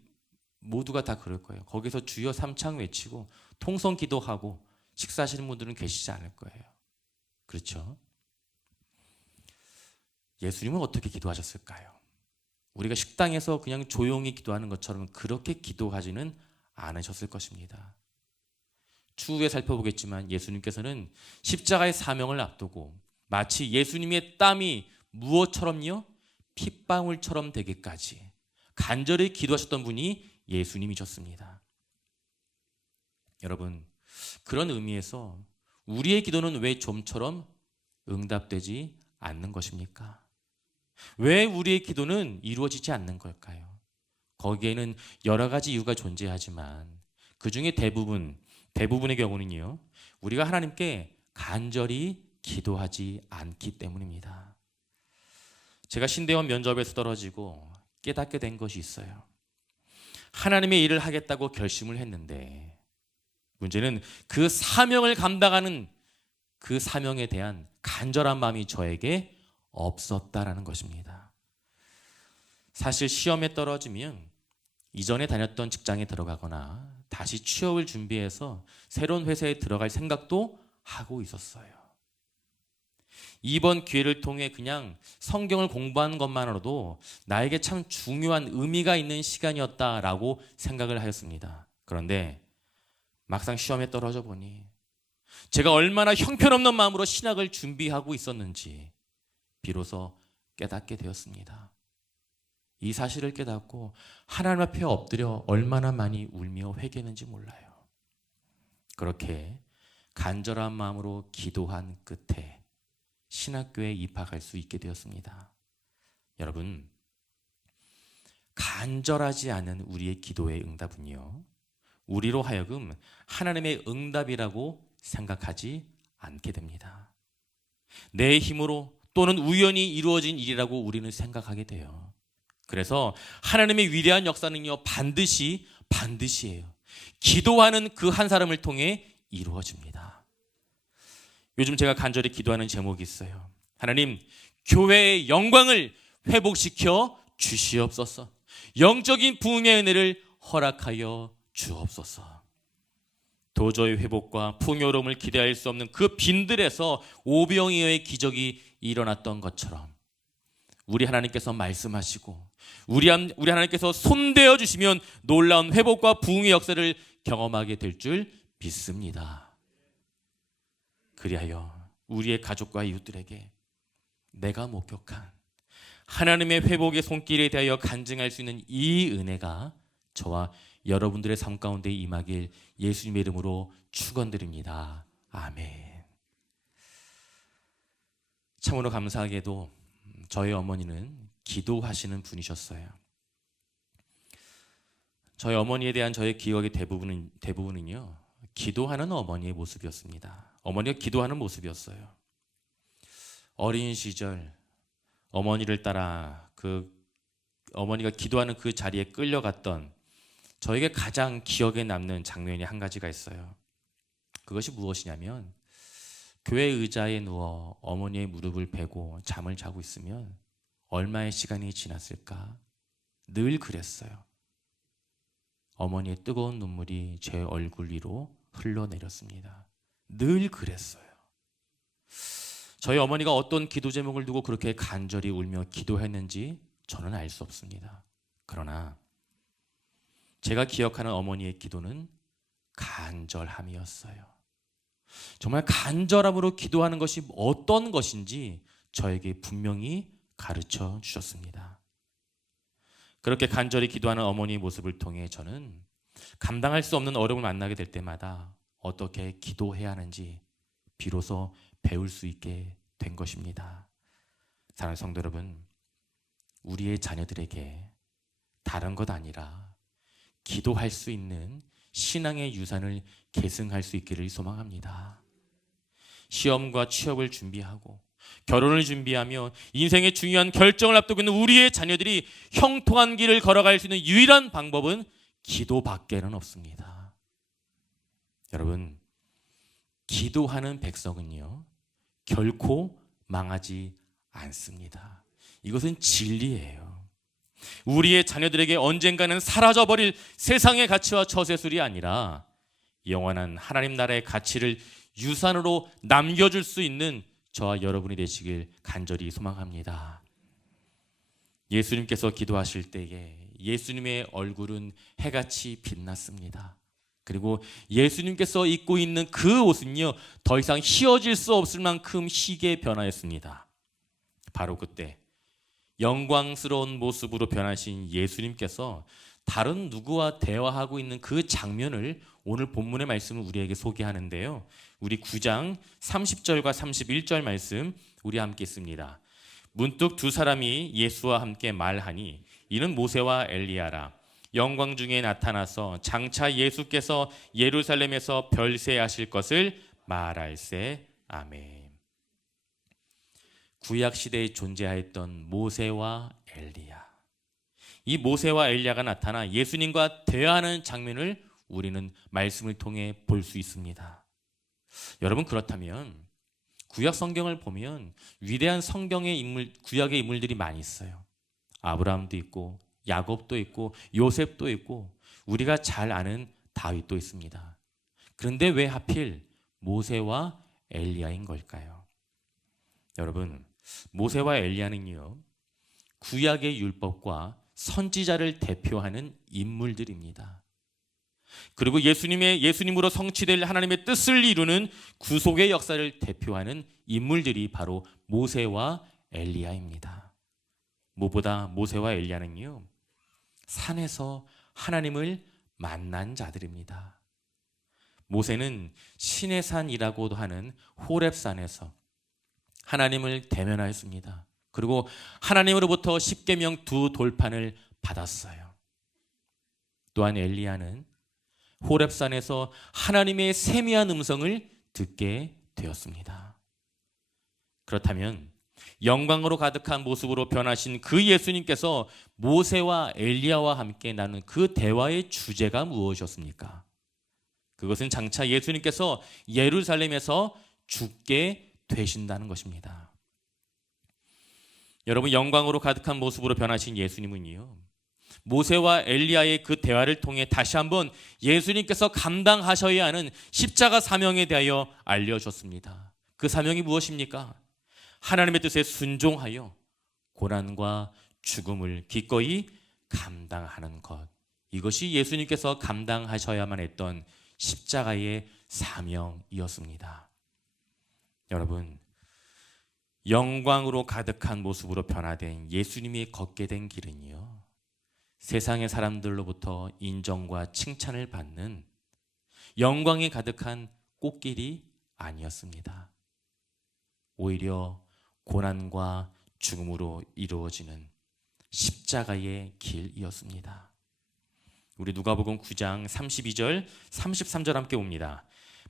모두가 다 그럴 거예요. 거기서 주여 삼창 외치고 통성 기도하고 식사하시는 분들은 계시지 않을 거예요. 그렇죠? 예수님은 어떻게 기도하셨을까요? 우리가 식당에서 그냥 조용히 기도하는 것처럼 그렇게 기도하지는 않으셨을 것입니다. 추후에 살펴보겠지만 예수님께서는 십자가의 사명을 앞두고 마치 예수님의 땀이 무엇처럼요? 핏방울처럼 되기까지 간절히 기도하셨던 분이 예수님이셨습니다. 여러분, 그런 의미에서 우리의 기도는 왜 좀처럼 응답되지 않는 것입니까? 왜 우리의 기도는 이루어지지 않는 걸까요? 거기에는 여러 가지 이유가 존재하지만 그 중에 대부분의 경우는요, 우리가 하나님께 간절히 기도하지 않기 때문입니다. 제가 신대원 면접에서 떨어지고 깨닫게 된 것이 있어요. 하나님의 일을 하겠다고 결심을 했는데 문제는 그 사명을 감당하는 그 사명에 대한 간절한 마음이 저에게 없었다라는 것입니다. 사실 시험에 떨어지면 이전에 다녔던 직장에 들어가거나 다시 취업을 준비해서 새로운 회사에 들어갈 생각도 하고 있었어요. 이번 기회를 통해 그냥 성경을 공부하는 것만으로도 나에게 참 중요한 의미가 있는 시간이었다라고 생각을 하였습니다. 그런데 막상 시험에 떨어져 보니 제가 얼마나 형편없는 마음으로 신학을 준비하고 있었는지 비로소 깨닫게 되었습니다. 이 사실을 깨닫고 하나님 앞에 엎드려 얼마나 많이 울며 회개했는지 몰라요. 그렇게 간절한 마음으로 기도한 끝에 신학교에 입학할 수 있게 되었습니다. 여러분, 간절하지 않은 우리의 기도의 응답은요, 우리로 하여금 하나님의 응답이라고 생각하지 않게 됩니다. 내 힘으로 또는 우연히 이루어진 일이라고 우리는 생각하게 돼요. 그래서 하나님의 위대한 역사는요, 반드시예요. 기도하는 그 한 사람을 통해 이루어집니다. 요즘 제가 간절히 기도하는 제목이 있어요. 하나님, 교회의 영광을 회복시켜 주시옵소서. 영적인 부흥의 은혜를 허락하여 주옵소서. 도저히 회복과 풍요로움을 기대할 수 없는 그 빈들에서 오병이어의 기적이 일어났던 것처럼 우리 하나님께서 말씀하시고 우리 하나님께서 손대어 주시면 놀라운 회복과 부흥의 역사를 경험하게 될 줄 믿습니다. 그리하여 우리의 가족과 이웃들에게 내가 목격한 하나님의 회복의 손길에 대하여 간증할 수 있는 이 은혜가 저와 여러분들의 삶 가운데 임하길 예수님의 이름으로 축원드립니다. 아멘. 참으로 감사하게도 저희 어머니는 기도하시는 분이셨어요. 저희 어머니에 대한 저의 기억의 대부분은요, 기도하는 어머니의 모습이었습니다. 어머니가 기도하는 모습이었어요. 어린 시절 어머니를 따라 어머니가 기도하는 그 자리에 끌려갔던 저에게 가장 기억에 남는 장면이 한 가지가 있어요. 그것이 무엇이냐면 교회 의자에 누워 어머니의 무릎을 베고 잠을 자고 있으면 얼마의 시간이 지났을까? 늘 그랬어요. 어머니의 뜨거운 눈물이 제 얼굴 위로 흘러내렸습니다. 늘 그랬어요. 저희 어머니가 어떤 기도 제목을 두고 그렇게 간절히 울며 기도했는지 저는 알 수 없습니다. 그러나 제가 기억하는 어머니의 기도는 간절함이었어요. 정말 간절함으로 기도하는 것이 어떤 것인지 저에게 분명히 가르쳐 주셨습니다. 그렇게 간절히 기도하는 어머니의 모습을 통해 저는 감당할 수 없는 어려움을 만나게 될 때마다 어떻게 기도해야 하는지 비로소 배울 수 있게 된 것입니다. 사랑하는 성도 여러분, 우리의 자녀들에게 다른 것 아니라 기도할 수 있는 신앙의 유산을 계승할 수 있기를 소망합니다. 시험과 취업을 준비하고 결혼을 준비하며 인생의 중요한 결정을 앞두고 있는 우리의 자녀들이 형통한 길을 걸어갈 수 있는 유일한 방법은 기도밖에는 없습니다. 여러분, 기도하는 백성은요, 결코 망하지 않습니다. 이것은 진리예요. 우리의 자녀들에게 언젠가는 사라져버릴 세상의 가치와 처세술이 아니라 영원한 하나님 나라의 가치를 유산으로 남겨줄 수 있는 저와 여러분이 되시길 간절히 소망합니다. 예수님께서 기도하실 때에 예수님의 얼굴은 해같이 빛났습니다. 그리고 예수님께서 입고 있는 그 옷은요, 더 이상 휘어질 수 없을 만큼 희게 변하였습니다. 바로 그때 영광스러운 모습으로 변하신 예수님께서 다른 누구와 대화하고 있는 그 장면을 오늘 본문의 말씀을 우리에게 소개하는데요. 우리 9장 30절과 31절 말씀 우리 함께 읽습니다. 문득 두 사람이 예수와 함께 말하니 이는 모세와 엘리야라. 영광 중에 나타나서 장차 예수께서 예루살렘에서 별세하실 것을 말할세. 아멘. 구약 시대에 존재하였던 모세와 엘리야. 이 모세와 엘리야가 나타나 예수님과 대화하는 장면을 우리는 말씀을 통해 볼 수 있습니다. 여러분, 그렇다면 구약 성경을 보면 위대한 성경의 인물, 구약의 인물들이 많이 있어요. 아브라함도 있고 야곱도 있고 요셉도 있고 우리가 잘 아는 다윗도 있습니다. 그런데 왜 하필 모세와 엘리야인 걸까요? 여러분, 모세와 엘리야는요, 구약의 율법과 선지자를 대표하는 인물들입니다. 그리고 예수님으로 성취될 하나님의 뜻을 이루는 구속의 역사를 대표하는 인물들이 바로 모세와 엘리야입니다. 무엇보다 모세와 엘리야는요, 산에서 하나님을 만난 자들입니다. 모세는 신의 산이라고도 하는 호렙산에서 하나님을 대면하였습니다. 그리고 하나님으로부터 십계명 두 돌판을 받았어요. 또한 엘리야는 호렙산에서 하나님의 세미한 음성을 듣게 되었습니다. 그렇다면 영광으로 가득한 모습으로 변하신 그 예수님께서 모세와 엘리야와 함께 나눈 그 대화의 주제가 무엇이었습니까? 그것은 장차 예수님께서 예루살렘에서 죽게 되신다는 것입니다. 여러분, 영광으로 가득한 모습으로 변하신 예수님은요, 모세와 엘리야의 그 대화를 통해 다시 한번 예수님께서 감당하셔야 하는 십자가 사명에 대하여 알려줬습니다. 그 사명이 무엇입니까? 하나님의 뜻에 순종하여 고난과 죽음을 기꺼이 감당하는 것. 이것이 예수님께서 감당하셔야만 했던 십자가의 사명이었습니다. 여러분, 영광으로 가득한 모습으로 변화된 예수님이 걷게 된 길은요, 세상의 사람들로부터 인정과 칭찬을 받는 영광이 가득한 꽃길이 아니었습니다. 오히려 고난과 죽음으로 이루어지는 십자가의 길이었습니다. 우리 누가복음 9장 32절 33절 함께 봅니다.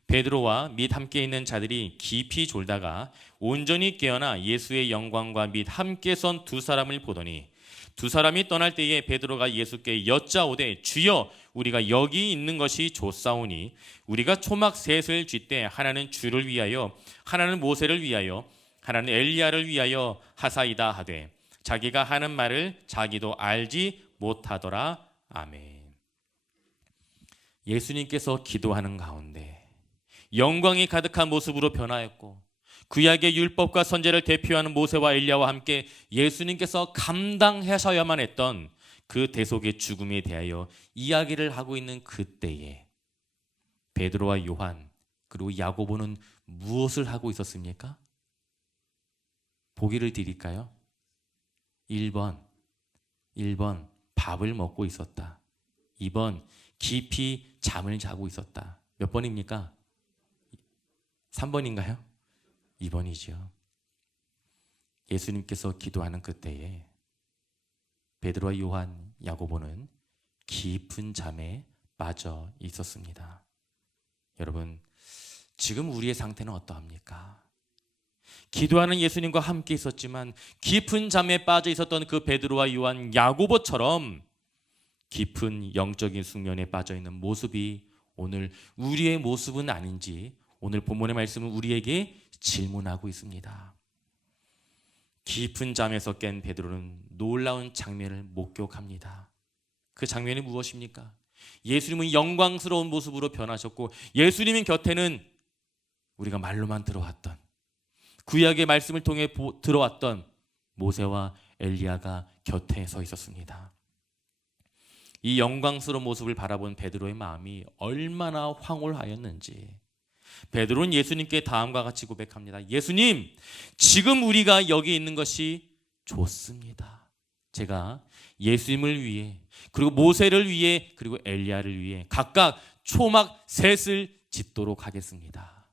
베드로와 및 함께 있는 자들이 깊이 졸다가 온전히 깨어나 예수의 영광과 및 함께 선 두 사람을 보더니 두 사람이 떠날 때에 베드로가 예수께 여짜오되 주여 우리가 여기 있는 것이 좋사오니 우리가 초막 셋을 쥐때 하나는 주를 위하여 하나는 모세를 위하여 하나는 엘리야를 위하여 하사이다 하되 자기가 하는 말을 자기도 알지 못하더라. 아멘. 예수님께서 기도하는 가운데 영광이 가득한 모습으로 변하였고 구약의 율법과 선제를 대표하는 모세와 엘리야와 함께 예수님께서 감당하셔야만 했던 그 대속의 죽음에 대하여 이야기를 하고 있는 그때에 베드로와 요한 그리고 야고보는 무엇을 하고 있었습니까? 보기를 드릴까요? 1번 밥을 먹고 있었다. 2번 깊이 잠을 자고 있었다. 몇 번입니까? 3번인가요? 2번이죠. 예수님께서 기도하는 그때에 베드로와 요한, 야고보는 깊은 잠에 빠져 있었습니다. 여러분, 지금 우리의 상태는 어떠합니까? 기도하는 예수님과 함께 있었지만 깊은 잠에 빠져 있었던 그 베드로와 요한, 야고보처럼 깊은 영적인 숙면에 빠져 있는 모습이 오늘 우리의 모습은 아닌지 오늘 본문의 말씀은 우리에게 질문하고 있습니다. 깊은 잠에서 깬 베드로는 놀라운 장면을 목격합니다. 그 장면이 무엇입니까? 예수님은 영광스러운 모습으로 변하셨고 예수님 곁에는 우리가 말로만 들어왔던 구약의 말씀을 통해 들어왔던 모세와 엘리야가 곁에 서 있었습니다. 이 영광스러운 모습을 바라본 베드로의 마음이 얼마나 황홀하였는지 베드로는 예수님께 다음과 같이 고백합니다. 예수님, 지금 우리가 여기 있는 것이 좋습니다. 제가 예수님을 위해 그리고 모세를 위해 그리고 엘리야를 위해 각각 초막 셋을 짓도록 하겠습니다.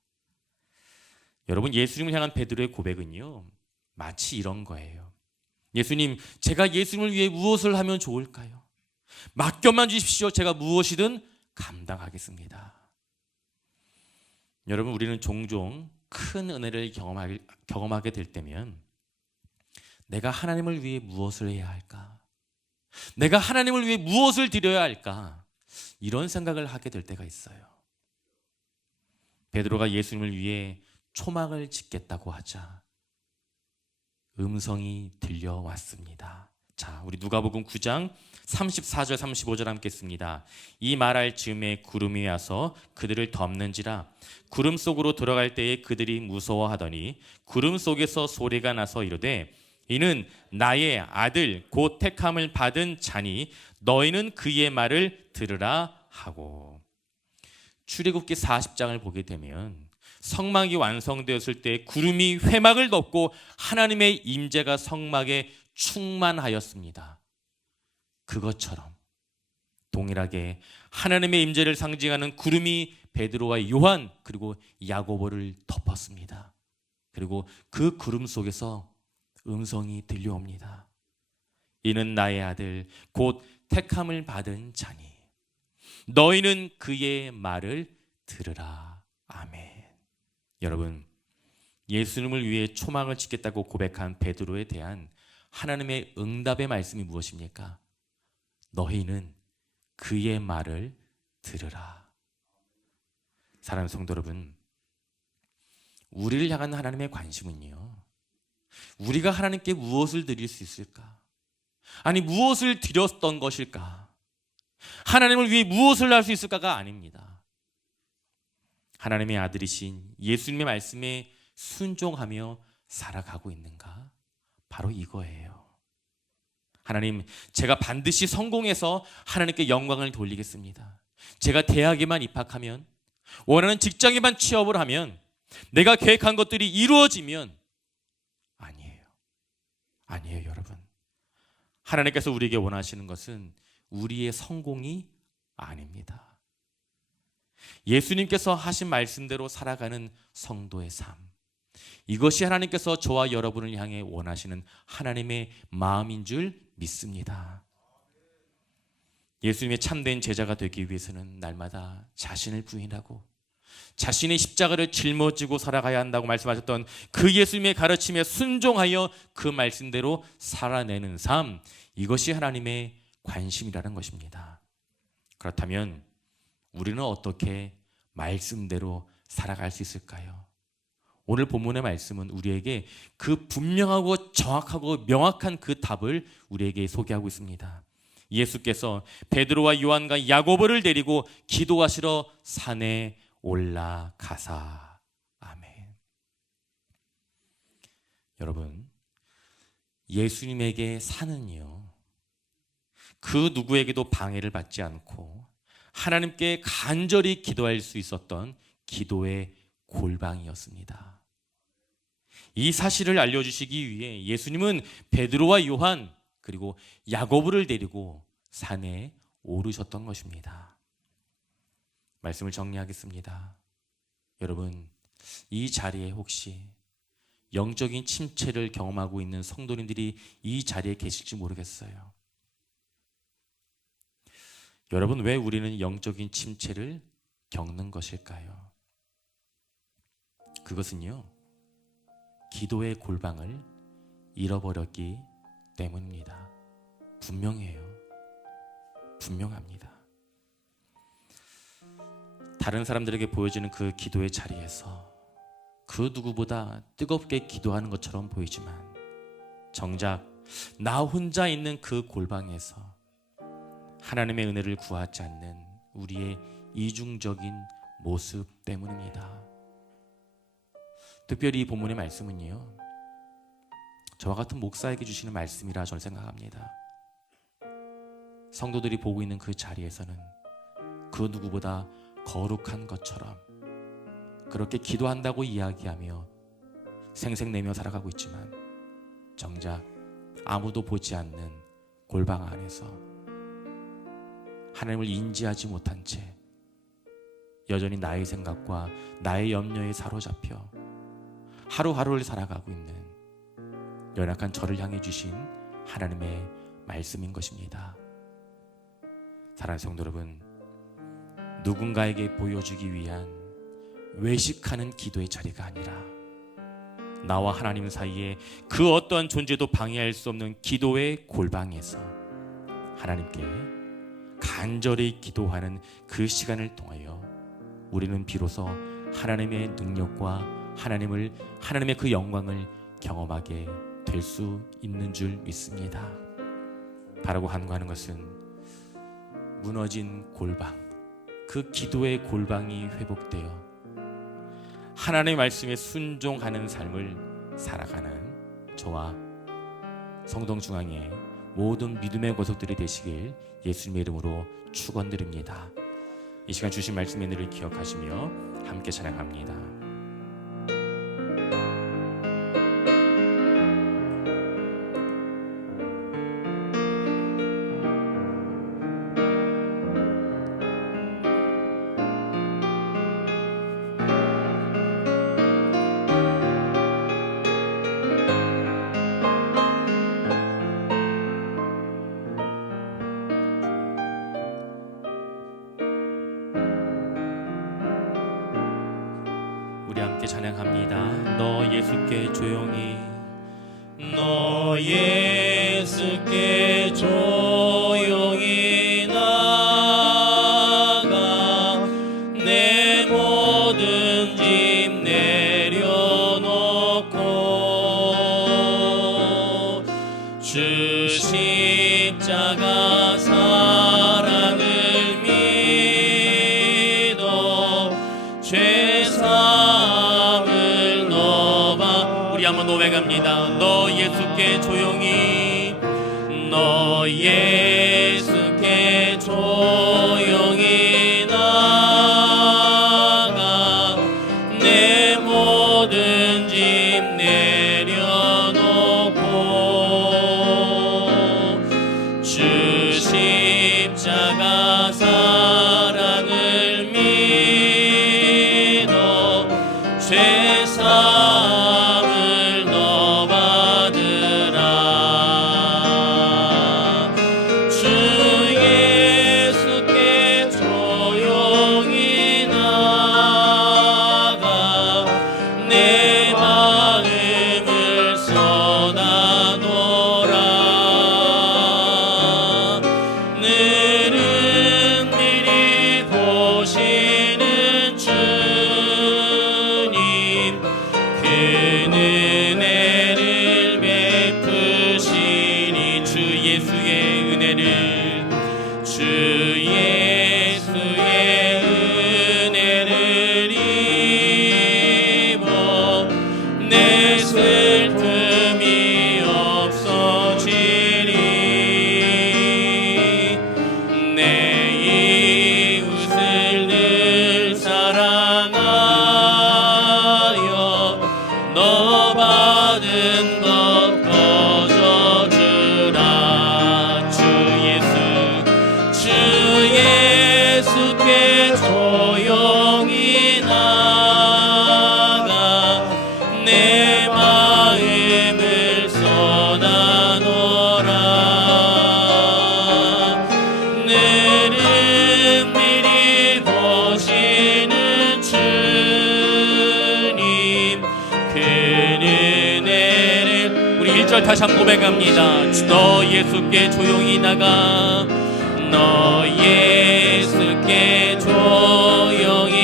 여러분, 예수님을 향한 베드로의 고백은요, 마치 이런 거예요. 예수님, 제가 예수님을 위해 무엇을 하면 좋을까요? 맡겨만 주십시오. 제가 무엇이든 감당하겠습니다. 여러분, 우리는 종종 큰 은혜를 경험하게 될 때면 내가 하나님을 위해 무엇을 해야 할까? 내가 하나님을 위해 무엇을 드려야 할까? 이런 생각을 하게 될 때가 있어요. 베드로가 예수님을 위해 초막을 짓겠다고 하자 음성이 들려왔습니다. 자, 우리 누가복음 9장 34절 35절 함께 읽습니다. 이 말할 즈음에 구름이 와서 그들을 덮는지라 구름 속으로 들어갈 때에 그들이 무서워하더니 구름 속에서 소리가 나서 이르되 이는 나의 아들 곧 택함을 받은 자니 너희는 그의 말을 들으라 하고. 출애굽기 40장을 보게 되면 성막이 완성되었을 때 구름이 회막을 덮고 하나님의 임재가 성막에 충만하였습니다. 그것처럼 동일하게 하나님의 임재를 상징하는 구름이 베드로와 요한 그리고 야고보를 덮었습니다. 그리고 그 구름 속에서 음성이 들려옵니다. 이는 나의 아들 곧 택함을 받은 자니 너희는 그의 말을 들으라. 아멘. 여러분, 예수님을 위해 초막을 짓겠다고 고백한 베드로에 대한 하나님의 응답의 말씀이 무엇입니까? 너희는 그의 말을 들으라. 사랑하는 성도 여러분, 우리를 향한 하나님의 관심은요, 우리가 하나님께 무엇을 드릴 수 있을까? 아니, 무엇을 드렸던 것일까? 하나님을 위해 무엇을 할 수 있을까가 아닙니다. 하나님의 아들이신 예수님의 말씀에 순종하며 살아가고 있는가? 바로 이거예요. 하나님, 제가 반드시 성공해서 하나님께 영광을 돌리겠습니다. 제가 대학에만 입학하면, 원하는 직장에만 취업을 하면, 내가 계획한 것들이 이루어지면, 아니에요, 여러분. 하나님께서 우리에게 원하시는 것은 우리의 성공이 아닙니다. 예수님께서 하신 말씀대로 살아가는 성도의 삶, 이것이 하나님께서 저와 여러분을 향해 원하시는 하나님의 마음인 줄 믿습니다. 예수님의 참된 제자가 되기 위해서는 날마다 자신을 부인하고 자신의 십자가를 짊어지고 살아가야 한다고 말씀하셨던 그 예수님의 가르침에 순종하여 그 말씀대로 살아내는 삶, 이것이 하나님의 관심이라는 것입니다. 그렇다면 우리는 어떻게 말씀대로 살아갈 수 있을까요? 오늘 본문의 말씀은 우리에게 그 분명하고 정확하고 명확한 그 답을 우리에게 소개하고 있습니다. 예수께서 베드로와 요한과 야고보를 데리고 기도하시러 산에 올라가사. 아멘. 여러분, 예수님에게 산은요, 그 누구에게도 방해를 받지 않고 하나님께 간절히 기도할 수 있었던 기도의 골방이었습니다. 이 사실을 알려주시기 위해 예수님은 베드로와 요한 그리고 야고보를 데리고 산에 오르셨던 것입니다. 말씀을 정리하겠습니다. 여러분, 이 자리에 혹시 영적인 침체를 경험하고 있는 성도님들이 이 자리에 계실지 모르겠어요. 여러분, 왜 우리는 영적인 침체를 겪는 것일까요? 그것은요, 기도의 골방을 잃어버렸기 때문입니다. 분명해요. 분명합니다. 다른 사람들에게 보여지는 그 기도의 자리에서 그 누구보다 뜨겁게 기도하는 것처럼 보이지만 정작 나 혼자 있는 그 골방에서 하나님의 은혜를 구하지 않는 우리의 이중적인 모습 때문입니다. 특별히 이 본문의 말씀은요, 저와 같은 목사에게 주시는 말씀이라 저는 생각합니다. 성도들이 보고 있는 그 자리에서는 그 누구보다 거룩한 것처럼 그렇게 기도한다고 이야기하며 생색내며 살아가고 있지만 정작 아무도 보지 않는 골방 안에서 하나님을 인지하지 못한 채 여전히 나의 생각과 나의 염려에 사로잡혀 하루하루를 살아가고 있는 연약한 저를 향해 주신 하나님의 말씀인 것입니다. 사랑하는 성도 여러분, 누군가에게 보여주기 위한 외식하는 기도의 자리가 아니라 나와 하나님 사이에 그 어떠한 존재도 방해할 수 없는 기도의 골방에서 하나님께 간절히 기도하는 그 시간을 통하여 우리는 비로소 하나님의 능력과 하나님의 그 영광을 경험하게 될 수 있는 줄 믿습니다. 바라고 간구하는 것은 무너진 골방, 그 기도의 골방이 회복되어 하나님의 말씀에 순종하는 삶을 살아가는 저와 성동중앙의 모든 믿음의 고속들이 되시길 예수님의 이름으로 축원드립니다. 이 시간 주신 말씀의 은혜를 기억하시며 함께 찬양합니다. 우리 함께 찬양합니다. 너 예수께 조용히, 너 예수께 조용히 나가 내 모든 짐 내려놓고 주 십자가 사랑을 믿어 죄사함을 너바 우리 한번 노래갑니다. 너 예수께 조용히, 너 예수께 조용히 나가 내 모든 짐 내려놓고 주 십자가 사랑을 믿어 죄사함을 너 받으라. 주 예수께 조용히 나가 내 마음을 쏟아놓으라. 늘은 미리 보시는 주님, 큰 은혜를 베푸시니 주 예수의 은혜를, 주 예수의 은혜를 입어 내 슬픔이 없어지리. 내 이웃을 늘 사랑하여 너 받은 것 거저주라. 주 예수께 조용히 나가 내 마음을 쏟아놓으라. 늘은 미리 보시는 주님, 큰 은혜를 우리 1절 다시 한번 고백합니다. 너 예수께 조용히 나가, 너 예수께 조용히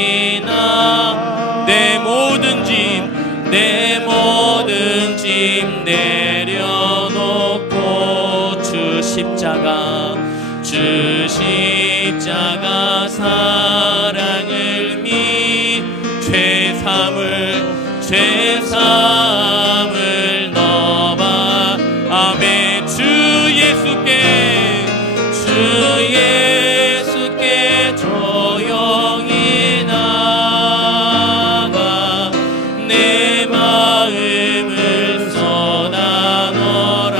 주 십자가 사랑을 죄삼을 넘어 아멘. 주 예수께 조용히 나가 내 마음을 쏟아놓으라.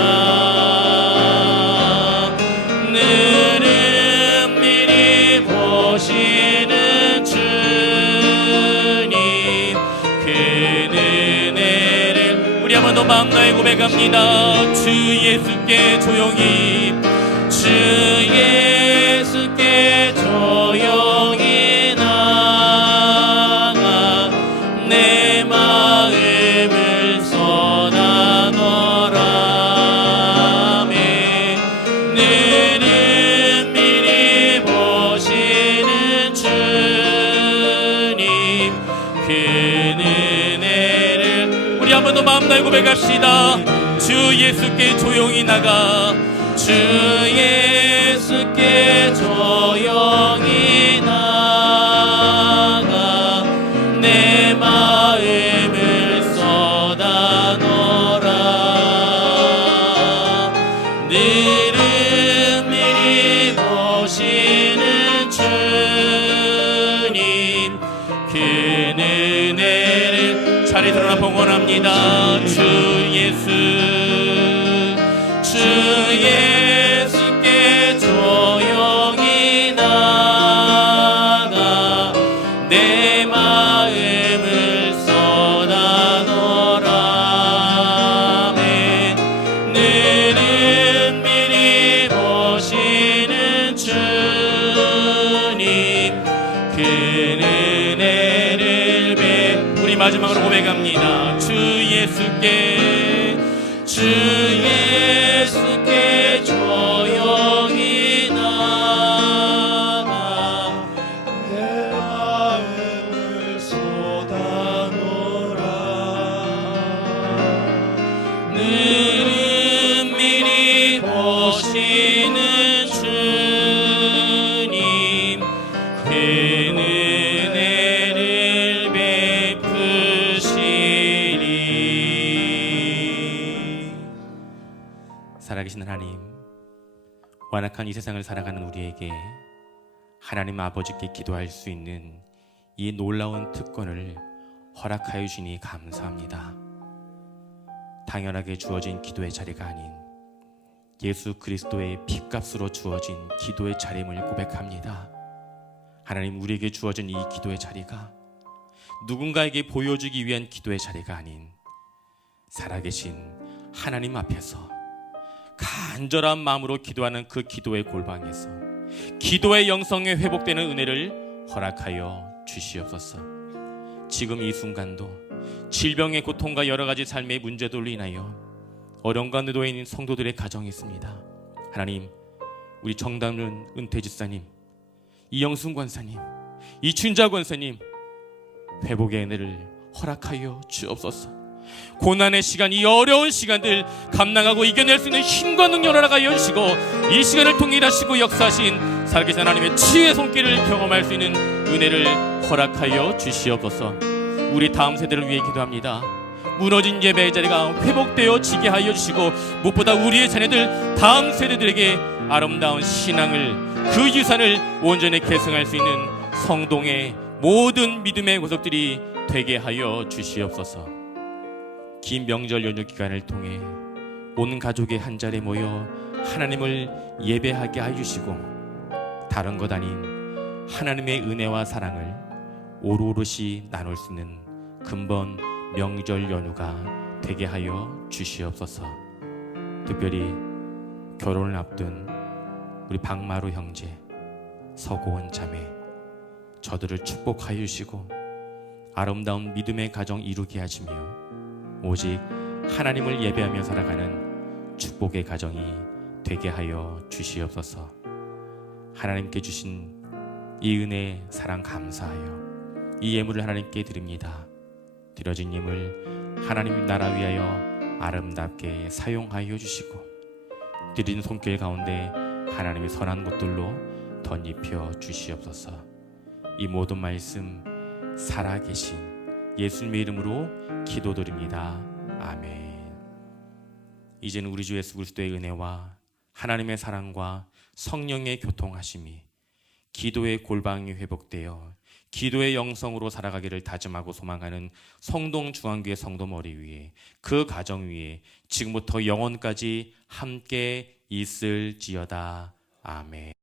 늘은 미리 보시는 주님 그 은혜를 우리 한번 더 마음 다해 고백합니다. 주 예수께 조용히 나가 내 마음을 쏟아놓으라. 늘은 미리 보시는 주님 그 은혜를 우리 한번 더 마음 다해 고백합시다. 주 예수께 조용히 나가 주 예수께 조용히 나가 내 마음을 쏟아놓으라. 늘은 미리 보시는 주님 그 은혜를 자리에 일어나 봉헌합니다. 주 예수께 조용히 나가 내 마음을 쏟아놓으라. 늘은 미리 보시는 주님 그 은혜를 우리 마지막으로 고백합니다. 주 예수께 조용히 나가 내 마음을 쏟아놓으라. 늘은 미리 보시는 주님 그 은혜를 베푸시리. 살아계신 하나님, 완악한 이 세상을 살아가는 우리에게 하나님 아버지께 기도할 수 있는 이 놀라운 특권을 허락하여 주시니 감사합니다. 당연하게 주어진 기도의 자리가 아닌 예수 그리스도의 핏값으로 주어진 기도의 자리임을 고백합니다. 하나님, 우리에게 주어진 이 기도의 자리가 누군가에게 보여주기 위한 기도의 자리가 아닌 살아계신 하나님 앞에서 간절한 마음으로 기도하는 그 기도의 골방에서 기도의 영성에 회복되는 은혜를 허락하여 주시옵소서. 지금 이 순간도 질병의 고통과 여러 가지 삶의 문제들로 인하여 어려운 가운데 놓여 있는 성도들의 가정이 있습니다. 하나님, 우리 정담은 은퇴 집사님, 이영순 권사님, 이춘자 권사님 회복의 은혜를 허락하여 주옵소서. 고난의 시간, 이 어려운 시간들 감당하고 이겨낼 수 있는 힘과 능력을 허락하여 주시고 이 시간을 통해 일하시고 역사하신 살아계신 하나님의 치유의 손길을 경험할 수 있는 은혜를 허락하여 주시옵소서. 우리 다음 세대를 위해 기도합니다. 무너진 예배의 자리가 회복되어 지게 하여 주시고 무엇보다 우리의 자녀들 다음 세대들에게 아름다운 신앙을, 그 유산을 온전히 계승할 수 있는 성동의 모든 믿음의 구석들이 되게 하여 주시옵소서. 긴 명절 연휴 기간을 통해 온 가족의 한 자리에 모여 하나님을 예배하게 하여 주시고 다른 것 아닌 하나님의 은혜와 사랑을 오롯이 나눌 수 있는 근본 명절 연휴가 되게 하여 주시옵소서. 특별히 결혼을 앞둔 우리 박마루 형제, 서고원 자매, 저들을 축복하여 주시고 아름다운 믿음의 가정 이루게 하시며 오직 하나님을 예배하며 살아가는 축복의 가정이 되게 하여 주시옵소서. 하나님께 주신 이 은혜 사랑 감사하여 이 예물을 하나님께 드립니다. 드려진 예물 하나님 나라 위하여 아름답게 사용하여 주시고 엎드린 손길 가운데 하나님의 선한 것들로 덧입혀 주시옵소서. 이 모든 말씀 살아계신 예수님의 이름으로 기도드립니다. 아멘. 이제는 우리 주 예수 그리스도의 은혜와 하나님의 사랑과 성령의 교통하심이 기도의 골방이 회복되어 기도의 영성으로 살아가기를 다짐하고 소망하는 성동 중앙교회 성도 머리 위에 그 가정 위에 지금부터 영원까지 함께 있을지어다. 아멘.